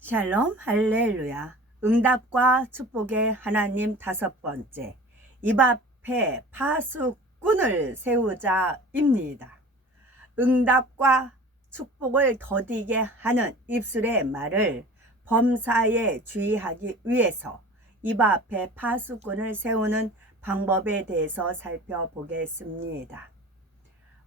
샬롬 할렐루야. 응답과 축복의 하나님 5번째, 입 앞에 파수꾼을 세우자입니다. 응답과 축복을 더디게 하는 입술의 말을 범사에 주의하기 위해서 입 앞에 파수꾼을 세우는 방법에 대해서 살펴보겠습니다.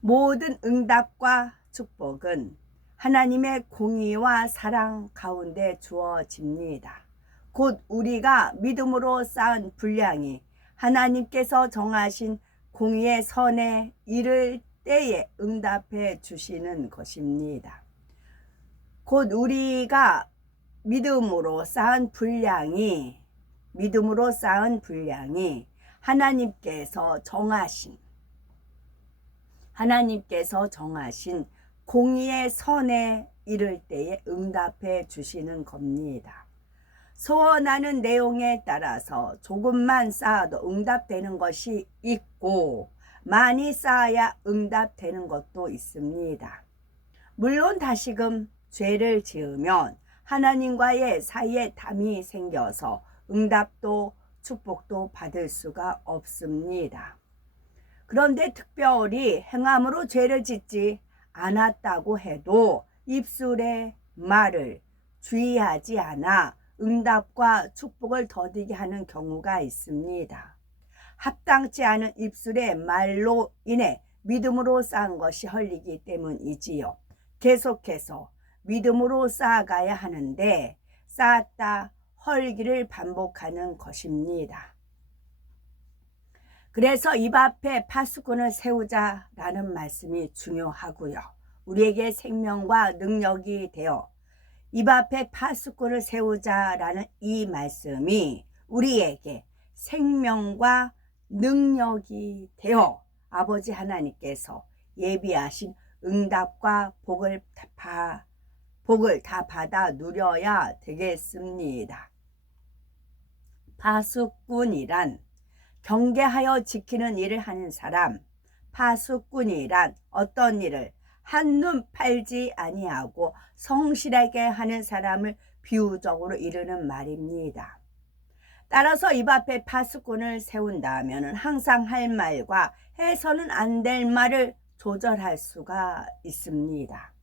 모든 응답과 축복은 하나님의 공의와 사랑 가운데 주어집니다. 곧 우리가 믿음으로 쌓은 분량이 하나님께서 정하신 공의의 선에 이를 때에 응답해 주시는 것입니다. 곧 우리가 믿음으로 쌓은 분량이 하나님께서 정하신 공의의 선에 이를 때에 응답해 주시는 겁니다. 소원하는 내용에 따라서 조금만 쌓아도 응답되는 것이 있고 많이 쌓아야 응답되는 것도 있습니다. 물론 다시금 죄를 지으면 하나님과의 사이에 담이 생겨서 응답도 축복도 받을 수가 없습니다. 그런데 특별히 행함으로 죄를 짓지 않았다고 해도 입술의 말을 주의하지 않아 응답과 축복을 더디게 하는 경우가 있습니다. 합당치 않은 입술의 말로 인해 믿음으로 쌓은 것이 헐리기 때문이지요. 계속해서 믿음으로 쌓아가야 하는데 쌓았다 헐기를 반복하는 것입니다. 그래서 입 앞에 파수꾼을 세우자라는 말씀이 중요하고요. 우리에게 생명과 능력이 되어 입 앞에 파수꾼을 세우자라는 이 말씀이 우리에게 생명과 능력이 되어 아버지 하나님께서 예비하신 응답과 복을 다 받아 누려야 되겠습니다. 파수꾼이란 경계하여 지키는 일을 하는 사람, 파수꾼이란 어떤 일을 한눈 팔지 아니하고 성실하게 하는 사람을 비유적으로 이르는 말입니다. 따라서 입 앞에 파수꾼을 세운다면 항상 할 말과 해서는 안 될 말을 조절할 수가 있습니다.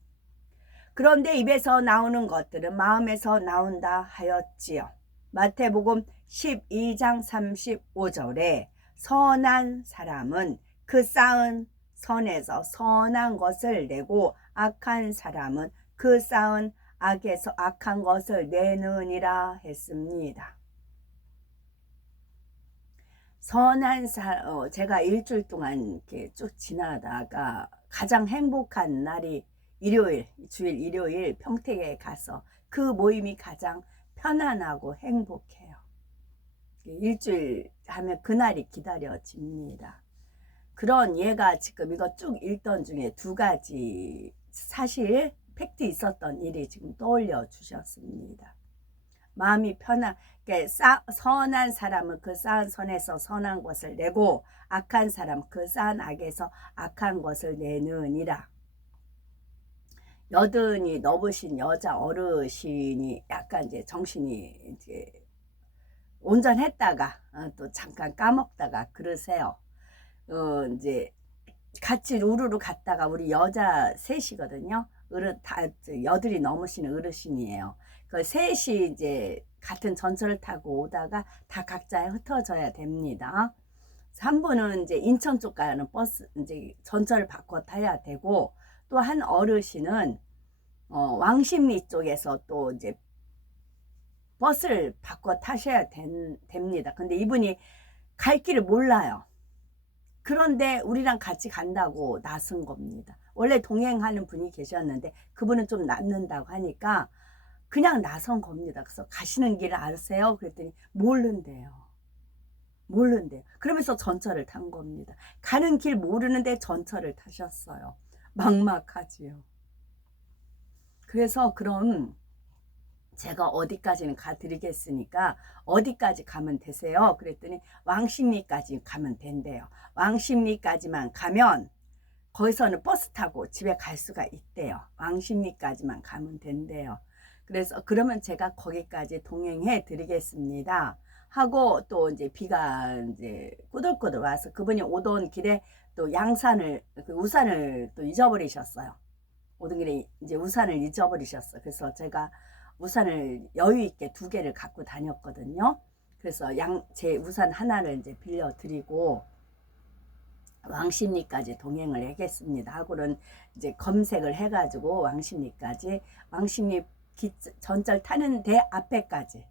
그런데 입에서 나오는 것들은 마음에서 나온다 하였지요. 마태복음 12장 35절에 선한 사람은 그 쌓은 선에서 선한 것을 내고 악한 사람은 그 쌓은 악에서 악한 것을 내느니라 했습니다. 제가 일주일 동안 이렇게 쭉 지나다가 가장 행복한 날이 주일 일요일 평택에 가서 그 모임이 가장 편안하고 행복해요. 일주일 하면 그날이 기다려집니다. 그런 예가 지금 이거 쭉 읽던 중에 2가지 사실 팩트 있었던 일이 지금 떠올려 주셨습니다. 마음이 선한 사람은 그 쌓은 선에서 선한 것을 내고 악한 사람 그 쌓은 악에서 악한 것을 내느니라. 여든이 넘으신 여자 어르신이 약간 이제 정신이 이제 온전했다가 또 잠깐 까먹다가 그러세요. 이제 같이 우르르 갔다가 우리 여자 셋이거든요. 여든이 넘으시는 어르신이에요. 그 셋이 이제 같은 전철을 타고 오다가 다 각자 흩어져야 됩니다. 한 분은 이제 인천 쪽 가는 버스 이제 전철을 바꿔 타야 되고 또 한 어르신은 왕십리 쪽에서 또 이제 버스를 바꿔 타셔야 됩니다. 근데 이분이 갈 길을 몰라요. 그런데 우리랑 같이 간다고 나선 겁니다. 원래 동행하는 분이 계셨는데 그분은 좀 남는다고 하니까 그냥 나선 겁니다. 그래서 가시는 길을 아세요? 그랬더니 모른대요. 그러면서 전철을 탄 겁니다. 가는 길 모르는데 전철을 타셨어요. 막막하지요. 그래서 그럼 제가 어디까지는 가드리겠으니까 어디까지 가면 되세요? 그랬더니 왕십리까지 가면 된대요. 왕십리까지만 가면 거기서는 버스 타고 집에 갈 수가 있대요. 왕십리까지만 가면 된대요. 그래서 그러면 제가 거기까지 동행해 드리겠습니다 하고, 또 이제 비가 이제 꾸들꾸들 와서 그분이 오던 길에 또 양산을, 그 우산을 또 잊어버리셨어요. 오던 길에 이제 우산을 잊어버리셨어. 그래서 제가 우산을 여유 있게 2개를 갖고 다녔거든요. 그래서 제 우산 하나를 이제 빌려 드리고 왕십리까지 동행을 하겠습니다 하고는 이제 검색을 해가지고 왕십리 전철 타는 데 앞에까지.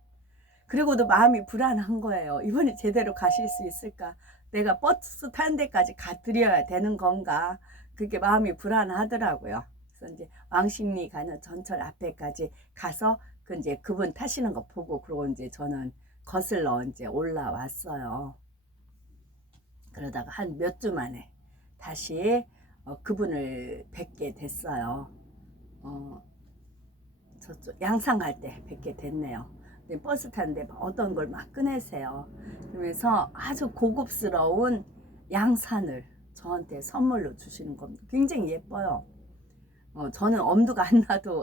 그리고도 마음이 불안한 거예요. 이번에 제대로 가실 수 있을까? 내가 버스 타는 데까지 가드려야 되는 건가? 그게 마음이 불안하더라고요. 그래서 이제 왕십리 가는 전철 앞에까지 가서 이제 그분 타시는 거 보고, 그러고 이제 저는 거슬러 이제 올라왔어요. 그러다가 한 몇 주 만에 다시 그분을 뵙게 됐어요. 저쪽 양산 갈 때 뵙게 됐네요. 근데 버스 타는데 어떤 걸 막 꺼내세요. 그러면서 아주 고급스러운 양산을 저한테 선물로 주시는 겁니다. 굉장히 예뻐요. 저는 엄두가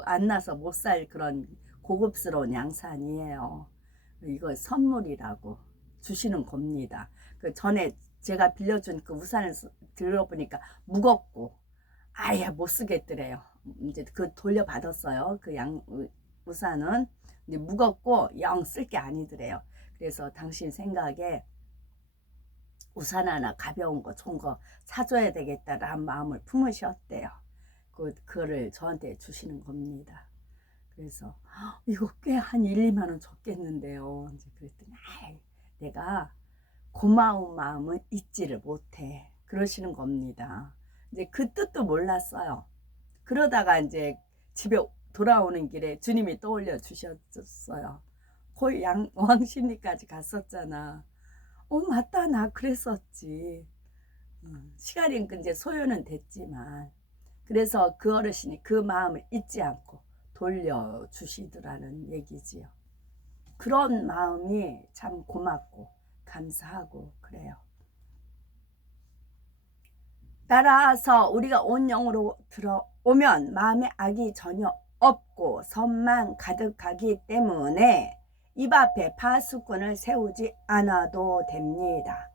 안 나서 못 살 그런 고급스러운 양산이에요. 이거 선물이라고 주시는 겁니다. 그 전에 제가 빌려준 그 우산을 들어보니까 무겁고 아예 못 쓰겠더래요. 이제 그 돌려받았어요. 그 우산은. 근데 무겁고 영 쓸 게 아니더래요. 그래서 당신 생각에 우산 하나 가벼운 거 좋은 거 사줘야 되겠다라는 마음을 품으셨대요. 그거를 저한테 주시는 겁니다. 그래서 이거 꽤 한 1, 2만 원 줬겠는데요. 이제 그랬더니 내가 고마운 마음은 잊지를 못해 그러시는 겁니다. 이제 그 뜻도 몰랐어요. 그러다가 이제 집에 돌아오는 길에 주님이 떠올려 주셨어요. 거의 왕십리까지 갔었잖아. 맞다, 나 그랬었지. 시간이 이제 소요는 됐지만, 그래서 그 어르신이 그 마음을 잊지 않고 돌려주시더라는 얘기지요. 그런 마음이 참 고맙고 감사하고 그래요. 따라서 우리가 온 영으로 들어오면 마음에 악이 전혀 없고 선만 가득하기 때문에 입 앞에 파수꾼을 세우지 않아도 됩니다.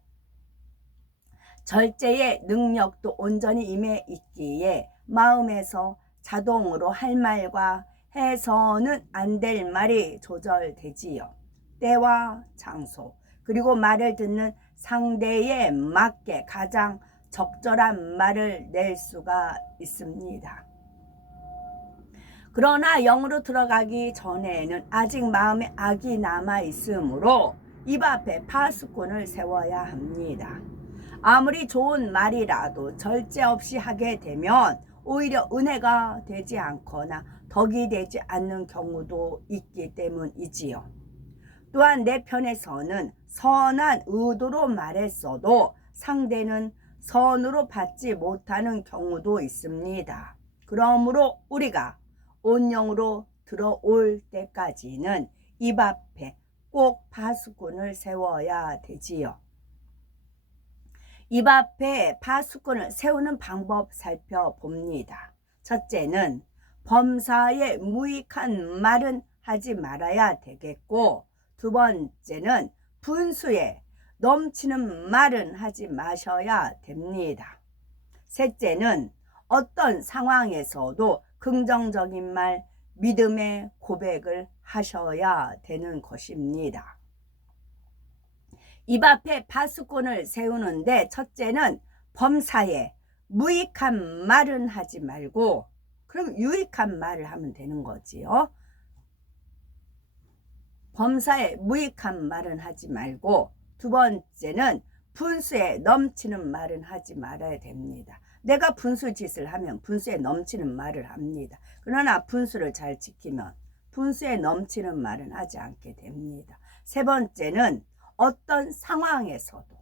절제의 능력도 온전히 임해 있기에 마음에서 자동으로 할 말과 해서는 안 될 말이 조절되지요. 때와 장소 그리고 말을 듣는 상대에 맞게 가장 적절한 말을 낼 수가 있습니다. 그러나 영으로 들어가기 전에는 아직 마음에 악이 남아 있으므로 입 앞에 파수꾼을 세워야 합니다. 아무리 좋은 말이라도 절제 없이 하게 되면 오히려 은혜가 되지 않거나 덕이 되지 않는 경우도 있기 때문이지요. 또한 내 편에서는 선한 의도로 말했어도 상대는 선으로 받지 못하는 경우도 있습니다. 그러므로 우리가 온영으로 들어올 때까지는 입 앞에 꼭 파수꾼을 세워야 되지요. 입 앞에 파수꾼을 세우는 방법 살펴봅니다. 첫째는 범사에 무익한 말은 하지 말아야 되겠고, 두 번째는 분수에 넘치는 말은 하지 마셔야 됩니다. 셋째는 어떤 상황에서도 긍정적인 말, 믿음의 고백을 하셔야 되는 것입니다. 입 앞에 파수꾼을 세우는데 첫째는 범사에 무익한 말은 하지 말고, 그럼 유익한 말을 하면 되는 거지요. 범사에 무익한 말은 하지 말고, 두 번째는 분수에 넘치는 말은 하지 말아야 됩니다. 내가 분수 짓을 하면 분수에 넘치는 말을 합니다. 그러나 분수를 잘 지키면 분수에 넘치는 말은 하지 않게 됩니다. 세 번째는 어떤 상황에서도,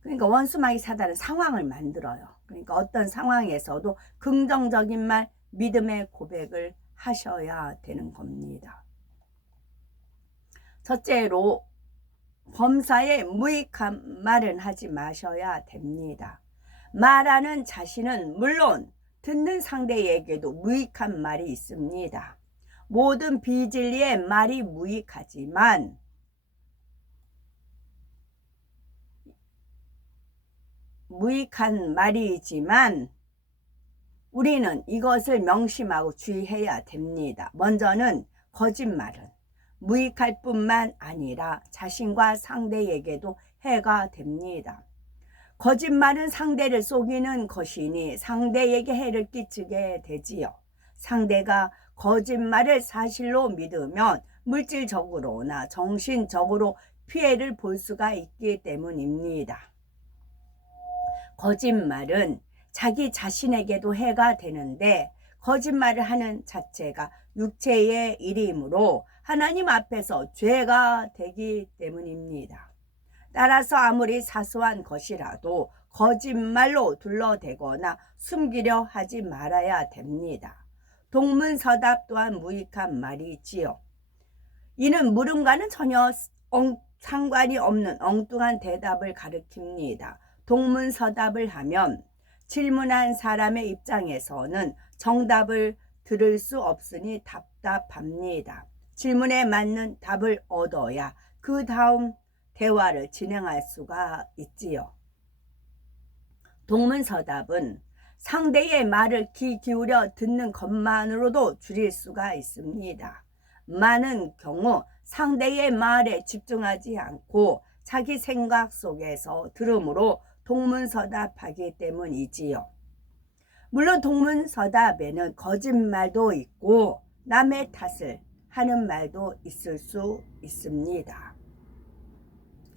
그러니까 원수마귀 사단은 상황을 만들어요. 그러니까 어떤 상황에서도 긍정적인 말, 믿음의 고백을 하셔야 되는 겁니다. 첫째로 범사에 무익한 말은 하지 마셔야 됩니다. 말하는 자신은 물론 듣는 상대에게도 무익한 말이 있습니다. 모든 비진리의 말이 무익한 말이지만 우리는 이것을 명심하고 주의해야 됩니다. 먼저는 거짓말은 무익할 뿐만 아니라 자신과 상대에게도 해가 됩니다. 거짓말은 상대를 속이는 것이니 상대에게 해를 끼치게 되지요. 상대가 거짓말을 사실로 믿으면 물질적으로나 정신적으로 피해를 볼 수가 있기 때문입니다. 거짓말은 자기 자신에게도 해가 되는데 거짓말을 하는 자체가 육체의 일이므로 하나님 앞에서 죄가 되기 때문입니다. 따라서 아무리 사소한 것이라도 거짓말로 둘러대거나 숨기려 하지 말아야 됩니다. 동문서답 또한 무익한 말이지요. 이는 물음과는 전혀 상관이 없는 엉뚱한 대답을 가리킵니다. 동문서답을 하면 질문한 사람의 입장에서는 정답을 들을 수 없으니 답답합니다. 질문에 맞는 답을 얻어야 그 다음 대화를 진행할 수가 있지요. 동문서답은 상대의 말을 귀 기울여 듣는 것만으로도 줄일 수가 있습니다. 많은 경우 상대의 말에 집중하지 않고 자기 생각 속에서 들음으로 동문서답하기 때문이지요. 물론 동문서답에는 거짓말도 있고 남의 탓을 하는 말도 있을 수 있습니다.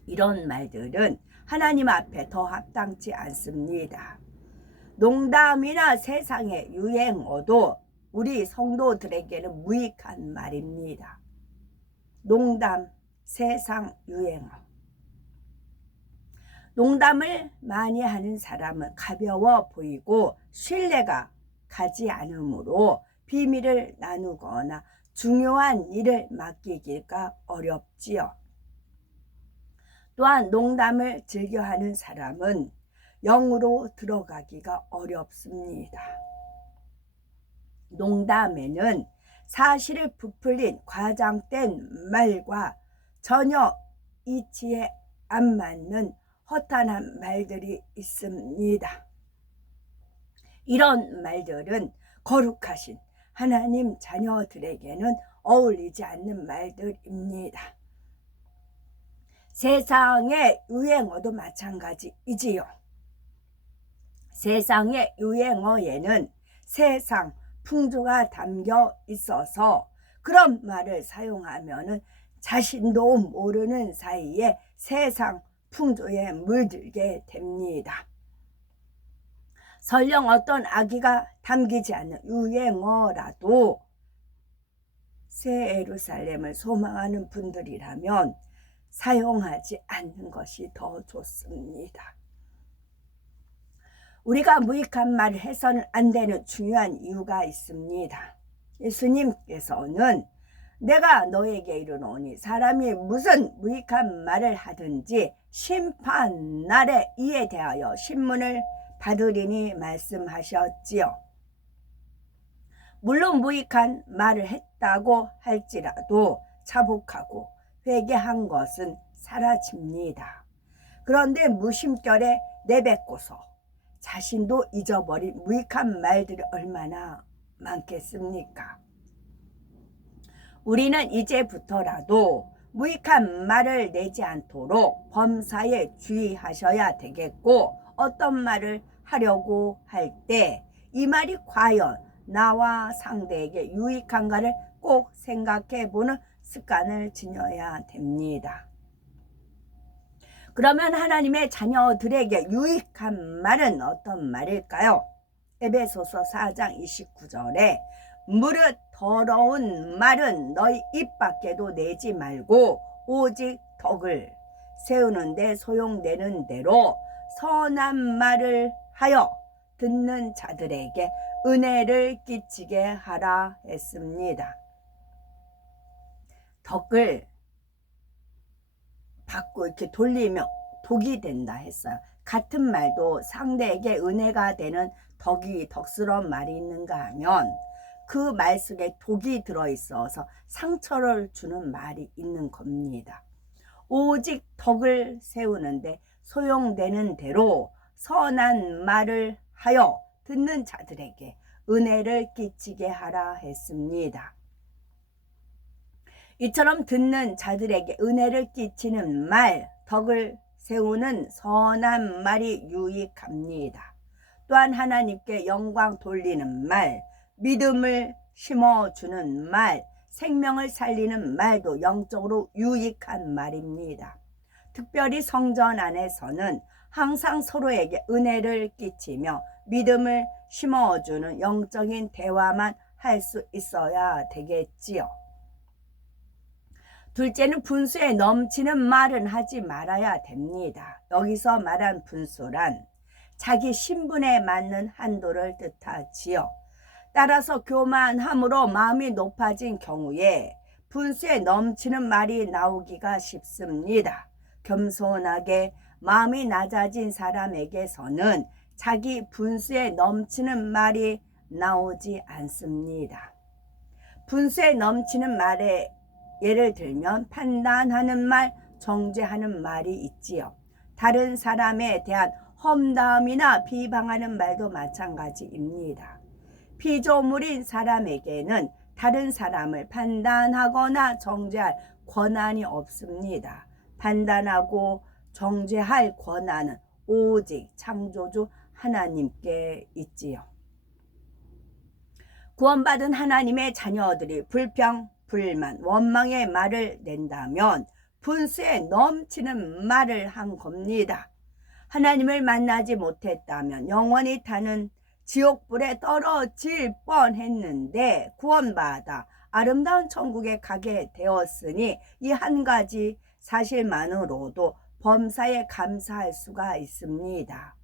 이런 말들은 하나님 앞에 더 합당치 않습니다. 농담이나 세상의 유행어도 우리 성도들에게는 무익한 말입니다. 농담, 세상 유행어. 농담을 많이 하는 사람은 가벼워 보이고 신뢰가 가지 않으므로 비밀을 나누거나 중요한 일을 맡기기가 어렵지요. 또한 농담을 즐겨하는 사람은 영으로 들어가기가 어렵습니다. 농담에는 사실을 부풀린 과장된 말과 전혀 이치에 안 맞는 허탄한 말들이 있습니다. 이런 말들은 거룩하신 하나님 자녀들에게는 어울리지 않는 말들입니다. 세상의 유행어도 마찬가지이지요. 세상의 유행어에는 세상 풍조가 담겨 있어서 그런 말을 사용하면 자신도 모르는 사이에 세상 풍조에 물들게 됩니다. 설령 어떤 악의가 담기지 않는 유행어라도 새 예루살렘을 소망하는 분들이라면 사용하지 않는 것이 더 좋습니다. 우리가 무익한 말을 해서는 안 되는 중요한 이유가 있습니다. 예수님께서는 내가 너에게 이르노니 사람이 무슨 무익한 말을 하든지 심판날에 이에 대하여 신문을 받으리니 말씀하셨지요. 물론 무익한 말을 했다고 할지라도 자복하고 회개한 것은 사라집니다. 그런데 무심결에 내뱉고서 자신도 잊어버린 무익한 말들이 얼마나 많겠습니까? 우리는 이제부터라도 무익한 말을 내지 않도록 범사에 주의하셔야 되겠고, 어떤 말을 하려고 할 때 이 말이 과연 나와 상대에게 유익한가를 꼭 생각해 보는 습관을 지녀야 됩니다. 그러면 하나님의 자녀들에게 유익한 말은 어떤 말일까요? 에베소서 4장 29절에 무릇 더러운 말은 너희 입 밖에도 내지 말고 오직 덕을 세우는 데 소용되는 대로 선한 말을 하여 듣는 자들에게 은혜를 끼치게 하라 했습니다. 덕을 받고 이렇게 돌리면 독이 된다 했어요. 같은 말도 상대에게 은혜가 되는 덕스러운 말이 있는가 하면 그 말 속에 독이 들어있어서 상처를 주는 말이 있는 겁니다. 오직 덕을 세우는데 소용되는 대로 선한 말을 하여 듣는 자들에게 은혜를 끼치게 하라 했습니다. 이처럼 듣는 자들에게 은혜를 끼치는 말, 덕을 세우는 선한 말이 유익합니다. 또한 하나님께 영광 돌리는 말, 믿음을 심어주는 말, 생명을 살리는 말도 영적으로 유익한 말입니다. 특별히 성전 안에서는 항상 서로에게 은혜를 끼치며 믿음을 심어주는 영적인 대화만 할 수 있어야 되겠지요. 둘째는 분수에 넘치는 말은 하지 말아야 됩니다. 여기서 말한 분수란 자기 신분에 맞는 한도를 뜻하지요. 따라서 교만함으로 마음이 높아진 경우에 분수에 넘치는 말이 나오기가 쉽습니다. 겸손하게 마음이 낮아진 사람에게서는 자기 분수에 넘치는 말이 나오지 않습니다. 분수에 넘치는 말에 예를 들면 판단하는 말, 정죄하는 말이 있지요. 다른 사람에 대한 험담이나 비방하는 말도 마찬가지입니다. 피조물인 사람에게는 다른 사람을 판단하거나 정죄할 권한이 없습니다. 판단하고 정죄할 권한은 오직 창조주 하나님께 있지요. 구원받은 하나님의 자녀들이 불평, 불만, 원망의 말을 낸다면 분수에 넘치는 말을 한 겁니다. 하나님을 만나지 못했다면 영원히 타는 지옥불에 떨어질 뻔했는데 구원받아 아름다운 천국에 가게 되었으니 이 한 가지 사실만으로도 범사에 감사할 수가 있습니다.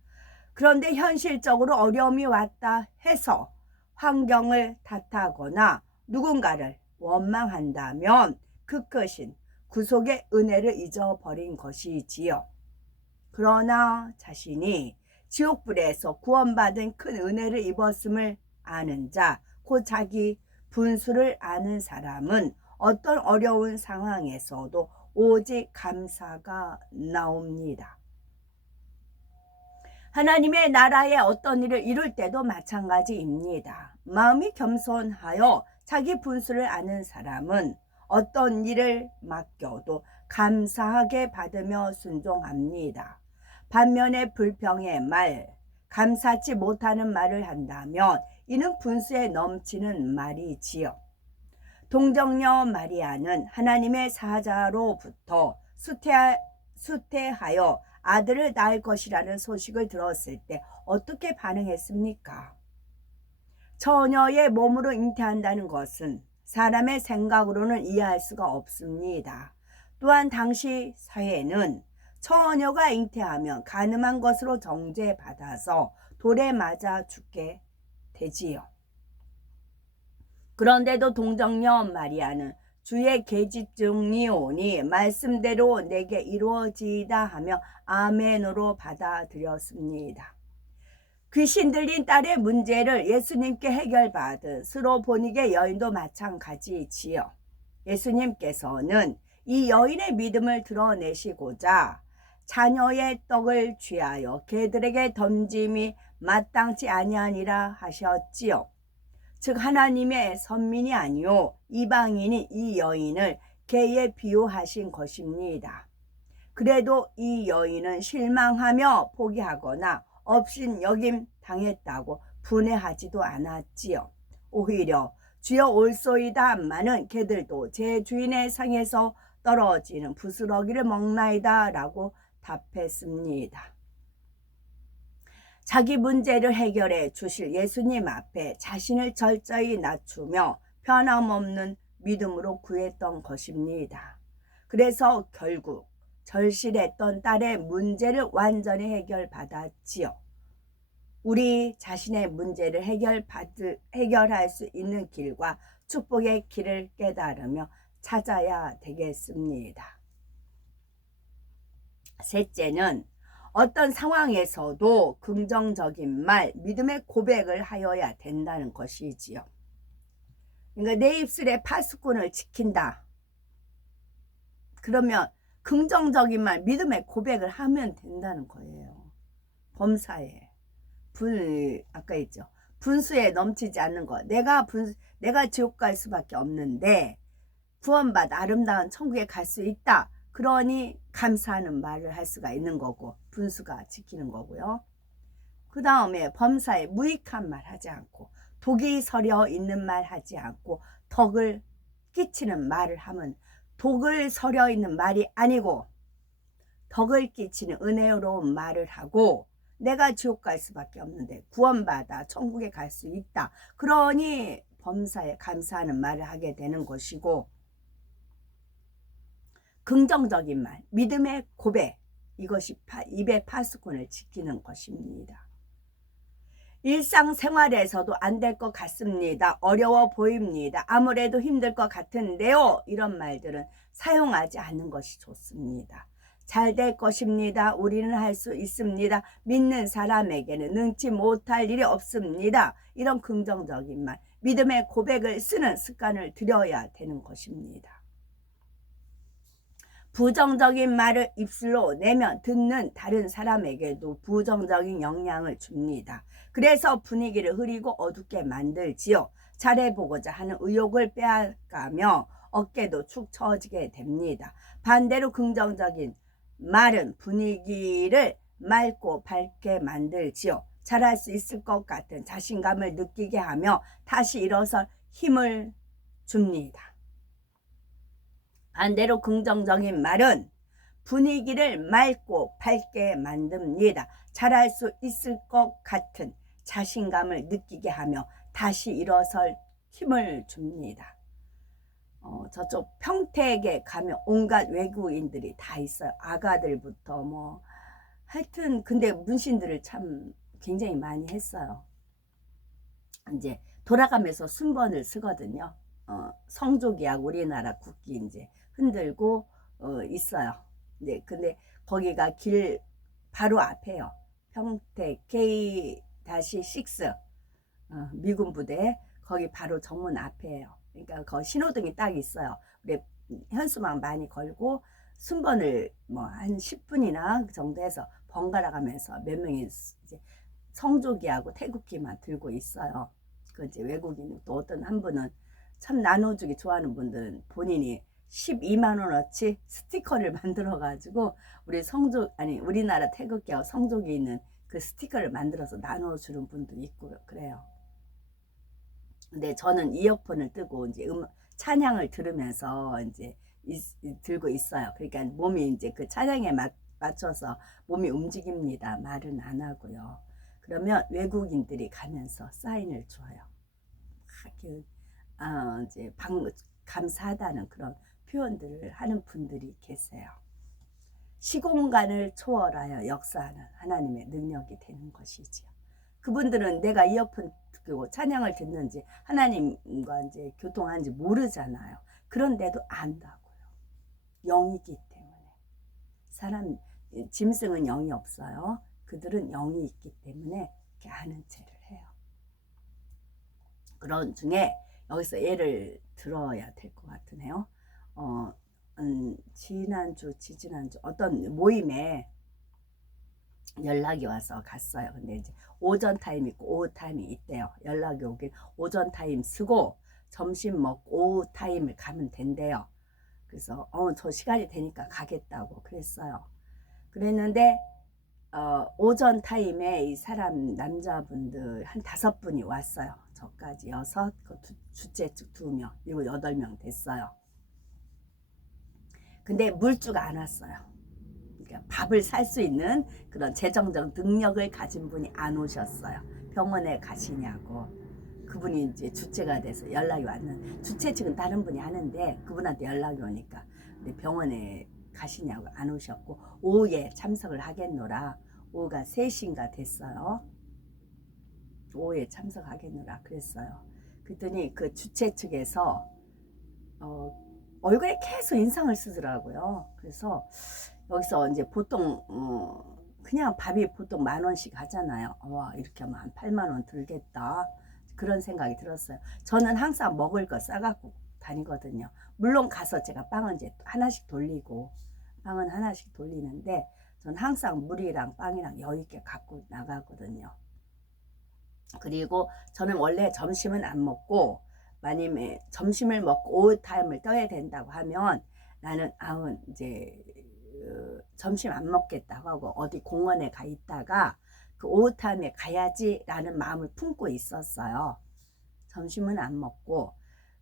그런데 현실적으로 어려움이 왔다 해서 환경을 탓하거나 누군가를 원망한다면 그 끝인 구속의 은혜를 잊어버린 것이지요. 그러나 자신이 지옥불에서 구원받은 큰 은혜를 입었음을 아는 자, 곧 자기 분수를 아는 사람은 어떤 어려운 상황에서도 오직 감사가 나옵니다. 하나님의 나라에 어떤 일을 이룰 때도 마찬가지입니다. 마음이 겸손하여 자기 분수를 아는 사람은 어떤 일을 맡겨도 감사하게 받으며 순종합니다. 반면에 불평의 말, 감사치 못하는 말을 한다면 이는 분수에 넘치는 말이지요. 동정녀 마리아는 하나님의 사자로부터 수태하여 아들을 낳을 것이라는 소식을 들었을 때 어떻게 반응했습니까? 처녀의 몸으로 잉태한다는 것은 사람의 생각으로는 이해할 수가 없습니다. 또한 당시 사회는 처녀가 잉태하면 간음한 것으로 정죄받아서 돌에 맞아 죽게 되지요. 그런데도 동정녀 마리아는 주의 계집종이 오니 말씀대로 내게 이루어지이다 하며 아멘으로 받아들였습니다. 귀신 들린 딸의 문제를 예수님께 해결받은 스로보닉의 여인도 마찬가지지요. 예수님께서는 이 여인의 믿음을 드러내시고자 자녀의 떡을 취하여 개들에게 던짐이 마땅치 아니하니라 하셨지요. 즉 하나님의 선민이 아니요 이방인인 이 여인을 개에 비유하신 것입니다. 그래도 이 여인은 실망하며 포기하거나 업신여김 당했다고 분해하지도 않았지요. 오히려 주여 올소이다마는 개들도 제 주인의 상에서 떨어지는 부스러기를 먹나이다 라고 답했습니다. 자기 문제를 해결해 주실 예수님 앞에 자신을 철저히 낮추며 변함없는 믿음으로 구했던 것입니다. 그래서 결국 절실했던 딸의 문제를 완전히 해결받았지요. 우리 자신의 문제를 해결할 수 있는 길과 축복의 길을 깨달으며 찾아야 되겠습니다. 셋째는 어떤 상황에서도 긍정적인 말, 믿음의 고백을 하여야 된다는 것이지요. 그러니까 내 입술에 파수꾼을 지킨다. 그러면 긍정적인 말, 믿음의 고백을 하면 된다는 거예요. 범사에 아까 있죠. 분수에 넘치지 않는 것. 내가 지옥 갈 수밖에 없는데 구원받아 아름다운 천국에 갈 수 있다. 그러니 감사하는 말을 할 수가 있는 거고 분수가 지키는 거고요. 그 다음에 범사에 무익한 말 하지 않고 독이 서려 있는 말 하지 않고 덕을 끼치는 말을 하면 독을 서려 있는 말이 아니고 덕을 끼치는 은혜로운 말을 하고 내가 지옥 갈 수밖에 없는데 구원받아 천국에 갈 수 있다. 그러니 범사에 감사하는 말을 하게 되는 것이고 긍정적인 말, 믿음의 고백 이것이 입의 파수꾼을 지키는 것입니다. 일상생활에서도 안 될 것 같습니다. 어려워 보입니다. 아무래도 힘들 것 같은데요. 이런 말들은 사용하지 않는 것이 좋습니다. 잘 될 것입니다. 우리는 할 수 있습니다. 믿는 사람에게는 능치 못할 일이 없습니다. 이런 긍정적인 말, 믿음의 고백을 쓰는 습관을 들여야 되는 것입니다. 부정적인 말을 입술로 내면 듣는 다른 사람에게도 부정적인 영향을 줍니다. 그래서 분위기를 흐리고 어둡게 만들지요. 잘해보고자 하는 의욕을 빼앗가며 어깨도 축 처지게 됩니다. 반대로 긍정적인 말은 분위기를 맑고 밝게 만들지요. 잘할 수 있을 것 같은 자신감을 느끼게 하며 다시 일어서 힘을 줍니다. 반대로 긍정적인 말은 분위기를 맑고 밝게 만듭니다. 잘할 수 있을 것 같은 자신감을 느끼게 하며 다시 일어설 힘을 줍니다. 저쪽 평택에 가면 온갖 외국인들이 다 있어요. 아가들부터 뭐 하여튼 근데 문신들을 참 굉장히 많이 했어요. 이제 돌아가면서 순번을 쓰거든요. 성조기하고 우리나라 국기 이제 흔들고 있어요. 네, 근데 거기가 길 바로 앞에요. 평택 K-6 미군 부대 거기 바로 정문 앞에요. 그러니까 거기 신호등이 딱 있어요. 우리 현수막 많이 걸고 순번을 뭐 한 10분이나 그 정도 해서 번갈아 가면서 몇 명이 이제 성조기하고 태극기만 들고 있어요. 그 이제 외국인 또 어떤 한 분은 참 나눠주기 좋아하는 분들은 본인이 12만 원어치 스티커를 만들어 가지고 우리나라 태극기하고 성조기 있는 그 스티커를 만들어서 나눠주는 분도 있고 그래요. 근데 저는 이어폰을 뜨고 이제 찬양을 들으면서 이제 들고 있어요. 그러니까 몸이 이제 그 찬양에 맞춰서 몸이 움직입니다. 말은 안 하고요. 그러면 외국인들이 가면서 사인을 줘요. 이제 감사하다는 그런 표현들을 하는 분들이 계세요. 시공간을 초월하여 역사하는 하나님의 능력이 되는 것이지요. 그분들은 내가 이어폰 듣고 찬양을 듣는지 하나님과 이제 교통하는지 모르잖아요. 그런데도 안다고요. 영이기 때문에. 짐승은 영이 없어요. 그들은 영이 있기 때문에 이렇게 아는 체를 해요. 그런 중에 여기서 예를 들어야 될 것 같으네요. 지지난주 어떤 모임에 연락이 와서 갔어요. 근데 이제 오전 타임 있고 오후 타임이 있대요. 연락이 오길 오전 타임 쓰고 점심 먹고 오후 타임을 가면 된대요. 그래서 저 시간이 되니까 가겠다고 그랬어요. 그랬는데 오전 타임에 이 사람 남자분들 한 5분이 왔어요. 저까지 6, 그 주최 측 2명, 7, 8명 됐어요. 근데 물주가 안 왔어요. 그러니까 밥을 살 수 있는 그런 재정적 능력을 가진 분이 안 오셨어요. 병원에 가시냐고. 그분이 이제 주체가 돼서 연락이 왔는, 주최 측은 다른 분이 하는데 그분한테 연락이 오니까 근데 병원에 가시냐고 안 오셨고 오후에 참석을 하겠노라. 오후가 3시인가 됐어요. 오후에 참석하겠노라 그랬어요. 그랬더니 그 주최 측에서 얼굴에 계속 인상을 쓰더라고요. 그래서 여기서 이제 보통 그냥 밥이 보통 10,000원씩 하잖아요. 와, 이렇게 하면 한 8만 원 들겠다. 그런 생각이 들었어요. 저는 항상 먹을 거 싸갖고 다니거든요. 물론 가서 제가 빵은 이제 하나씩 돌리고, 빵은 하나씩 돌리는데, 전 항상 물이랑 빵이랑 여유 있게 갖고 나가거든요. 그리고 저는 원래 점심은 안 먹고, 만약에 점심을 먹고 오후 타임을 떠야 된다고 하면, 나는 이제 점심 안 먹겠다고 하고 어디 공원에 가 있다가 그 오후 타임에 가야지 라는 마음을 품고 있었어요. 점심은 안 먹고.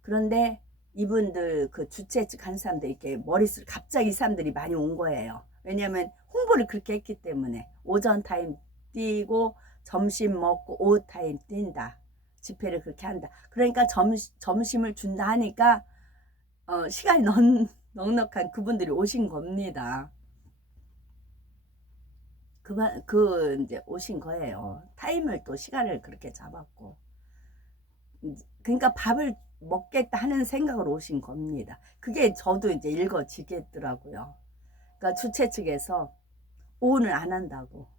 그런데 이분들 그 주최 측 한 사람들 이렇게 머릿속 갑자기 이 사람들이 많이 온 거예요. 왜냐하면 홍보를 그렇게 했기 때문에. 오전 타임 뛰고 점심 먹고 오후 타임 뛴다, 집회를 그렇게 한다. 그러니까 점심을 준다 하니까 시간이 넉넉한 그분들이 오신 겁니다. 이제 오신 거예요. 타임을 또 시간을 그렇게 잡았고. 그러니까 밥을 먹겠다 하는 생각으로 오신 겁니다. 그게 저도 이제 읽어지겠더라고요. 그러니까 주최 측에서 오늘 안 한다고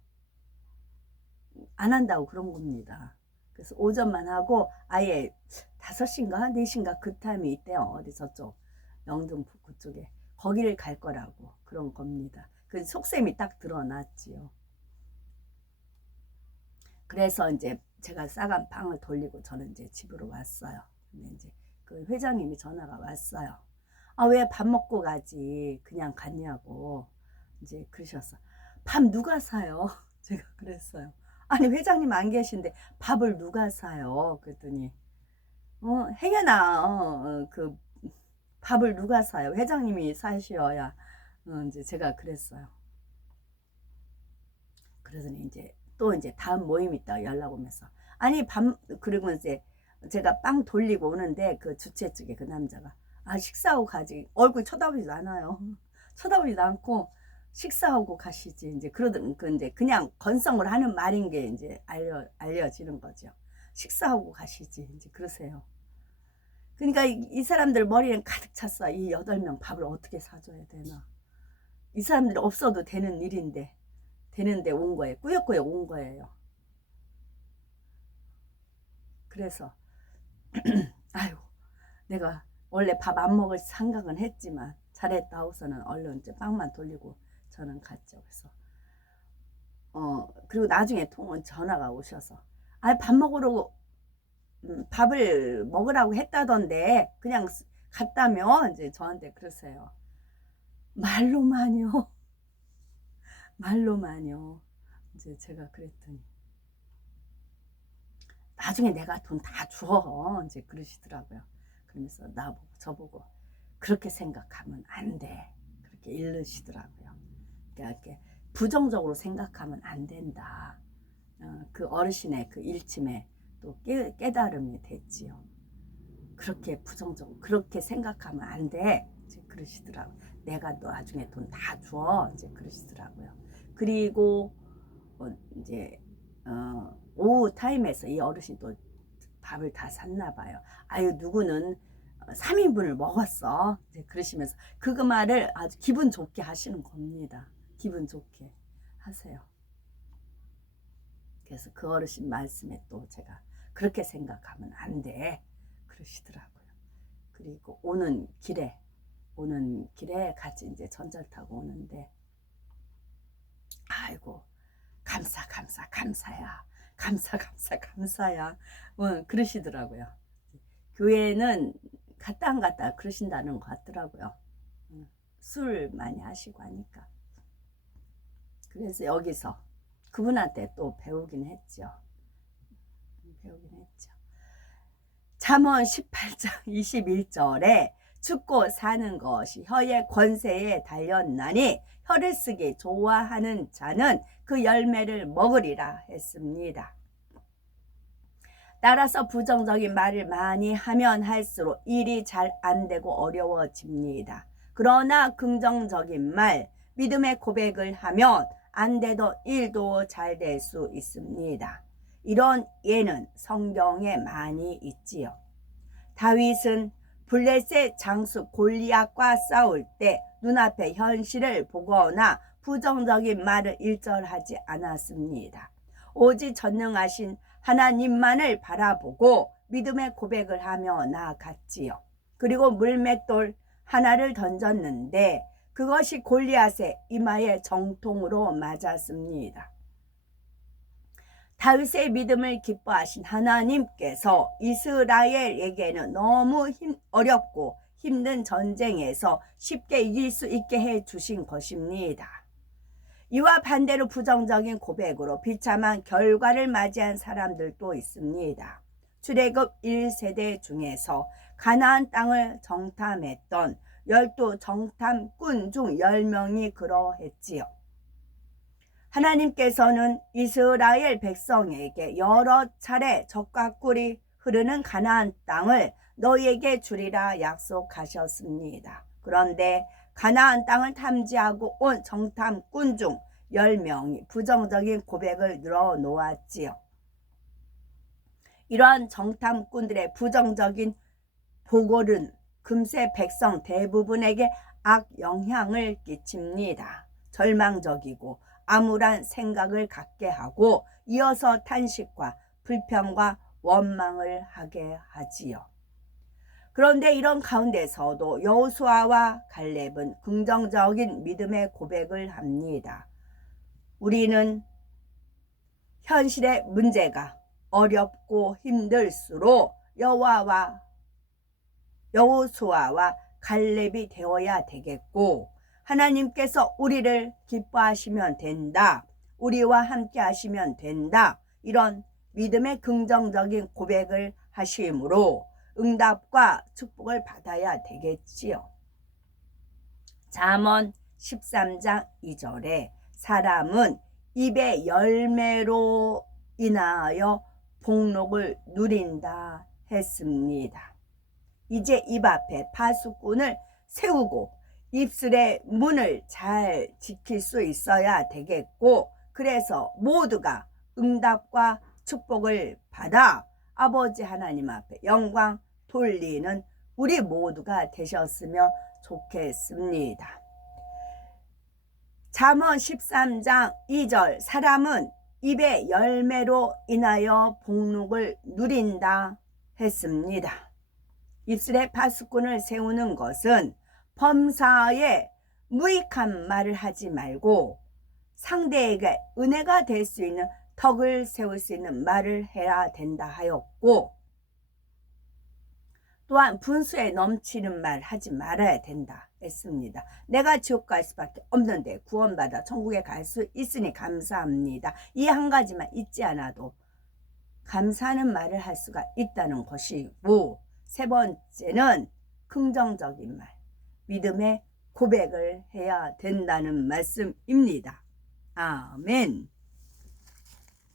그런 겁니다. 그래서 오전만 하고 아예 5시인가 4시인가 그 타임이 있대요. 어디 저쪽 영등포 그쪽에 거기를 갈 거라고 그런 겁니다. 그 속셈이 딱 드러났지요. 그래서 이제 제가 싸간 빵을 돌리고 저는 이제 집으로 왔어요. 근데 이제 그 회장님이 전화가 왔어요. 아, 왜 밥 먹고 가지? 그냥 갔냐고 이제 그러셨어. 밥 누가 사요? 제가 그랬어요. 아니, 회장님 안 계신데 밥을 누가 사요? 그랬더니 행여나 그 밥을 누가 사요? 회장님이 사시어야 이제 제가 그랬어요. 그러더니 이제 또 이제 다음 모임 있다 연락 오면서 아니 그리고 이제 제가 빵 돌리고 오는데 그 주최 측에 그 남자가 식사하고 가지. 얼굴 쳐다보지도 않아요. 쳐다보지도 않고 식사하고 가시지. 이제 그러던 이제 그냥 건성을 하는 말인 게 이제 알려지는 거죠. 식사하고 가시지. 이제 그러세요. 그러니까 이 사람들 머리는 가득 찼어. 이 8명 밥을 어떻게 사줘야 되나. 이 사람들이 없어도 되는 일인데 되는데 온 거예요. 꾸역꾸역 온 거예요. 그래서 아유, 내가 원래 밥 안 먹을 생각은 했지만 잘했다 하고서는 얼른 이제 빵만 돌리고 저는 갔죠. 그래서 그리고 나중에 전화가 오셔서 밥 먹으러 밥을 먹으라고 했다던데 그냥 갔다며 이제 저한테 그러세요. 말로만요. 말로만요. 이제 제가 그랬더니 나중에 내가 돈 다 줘. 이제 그러시더라고요. 그러면서 저보고 그렇게 생각하면 안 돼. 그렇게 이르시더라고요. 그러니까 이렇게 부정적으로 생각하면 안 된다. 그 어르신의 그 일침에 또 깨달음이 됐지요. 그렇게 부정적으로 그렇게 생각하면 안 돼. 이제 그러시더라고요. 내가 너 나중에 돈 다 줘. 이제 그러시더라고요. 그리고 이제 오후 타임에서 이 어르신 또 밥을 다 샀나 봐요. 아유, 누구는 3인분을 먹었어. 이제 그러시면서 그 말을 아주 기분 좋게 하시는 겁니다. 기분 좋게 하세요. 그래서 그 어르신 말씀에 또 제가 그렇게 생각하면 안 돼. 그러시더라고요. 그리고 오는 길에 같이 이제 전철 타고 오는데 아이고 감사야. 감사야. 그러시더라고요. 교회는 갔다 안 갔다 그러신다는 것 같더라고요. 술 많이 하시고 하니까. 그래서 여기서 그분한테 또 배우긴 했죠. 잠언 18장 21절에 죽고 사는 것이 혀의 권세에 달렸나니 혀를 쓰기 좋아하는 자는 그 열매를 먹으리라 했습니다. 따라서 부정적인 말을 많이 하면 할수록 일이 잘 안 되고 어려워집니다. 그러나 긍정적인 말, 믿음의 고백을 하면 안 되던 일도 잘 될 수 있습니다. 이런 예는 성경에 많이 있지요. 다윗은 블레셋 장수 골리앗과 싸울 때 눈앞의 현실을 보거나 부정적인 말을 일절하지 않았습니다. 오직 전능하신 하나님만을 바라보고 믿음의 고백을 하며 나아갔지요. 그리고 물맷돌 하나를 던졌는데 그것이 골리앗의 이마에 정통으로 맞았습니다. 다윗의 믿음을 기뻐하신 하나님께서 이스라엘에게는 너무 어렵고 힘든 전쟁에서 쉽게 이길 수 있게 해주신 것입니다. 이와 반대로 부정적인 고백으로 비참한 결과를 맞이한 사람들도 있습니다. 출애굽 1세대 중에서 가나안 땅을 정탐했던 12 정탐꾼 중 10명이 그러했지요. 하나님께서는 이스라엘 백성에게 여러 차례 젖과 꿀이 흐르는 가나안 땅을 너희에게 주리라 약속하셨습니다. 그런데 가나안 땅을 탐지하고 온 정탐꾼 중 10명이 부정적인 고백을 늘어놓았지요. 이러한 정탐꾼들의 부정적인 보고는 금세 백성 대부분에게 악영향을 끼칩니다. 절망적이고 암울한 생각을 갖게 하고 이어서 탄식과 불평과 원망을 하게 하지요. 그런데 이런 가운데서도 여호수아와 갈렙은 긍정적인 믿음의 고백을 합니다. 우리는 현실의 문제가 어렵고 힘들수록 여호수아와 갈렙이 되어야 되겠고, 하나님께서 우리를 기뻐하시면 된다, 우리와 함께 하시면 된다, 이런 믿음의 긍정적인 고백을 하심으로 응답과 축복을 받아야 되겠지요. 잠언 13장 2절에 사람은 입의 열매로 인하여 복록을 누린다 했습니다. 이제 입 앞에 파수꾼을 세우고 입술의 문을 잘 지킬 수 있어야 되겠고, 그래서 모두가 응답과 축복을 받아 아버지 하나님 앞에 영광 돌리는 우리 모두가 되셨으면 좋겠습니다. 잠언 13장 2절 사람은 입의 열매로 인하여 복록을 누린다 했습니다. 입술에 파수꾼을 세우는 것은 범사에 무익한 말을 하지 말고 상대에게 은혜가 될 수 있는 덕을 세울 수 있는 말을 해야 된다 하였고, 또한 분수에 넘치는 말 하지 말아야 된다 했습니다. 내가 지옥 갈 수밖에 없는데 구원받아 천국에 갈 수 있으니 감사합니다. 이 한 가지만 잊지 않아도 감사하는 말을 할 수가 있다는 것이고, 세 번째는 긍정적인 말, 믿음의 고백을 해야 된다는 말씀입니다. 아멘.